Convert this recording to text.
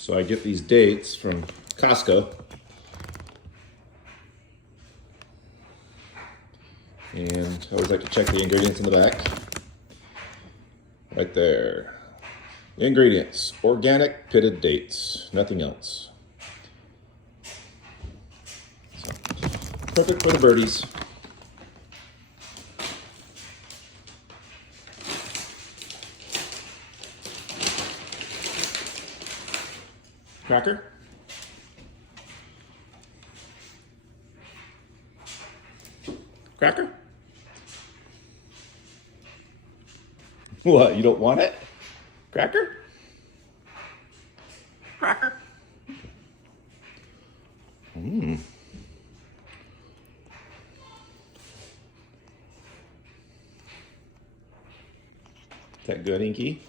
So I get these dates from Costco. And I always like to check the ingredients in the back. Right there. Ingredients: organic pitted dates, nothing else. So, perfect for the birdies. Cracker? Cracker? What, you don't want it? Cracker? Cracker? Mmm. Is that good, Inky?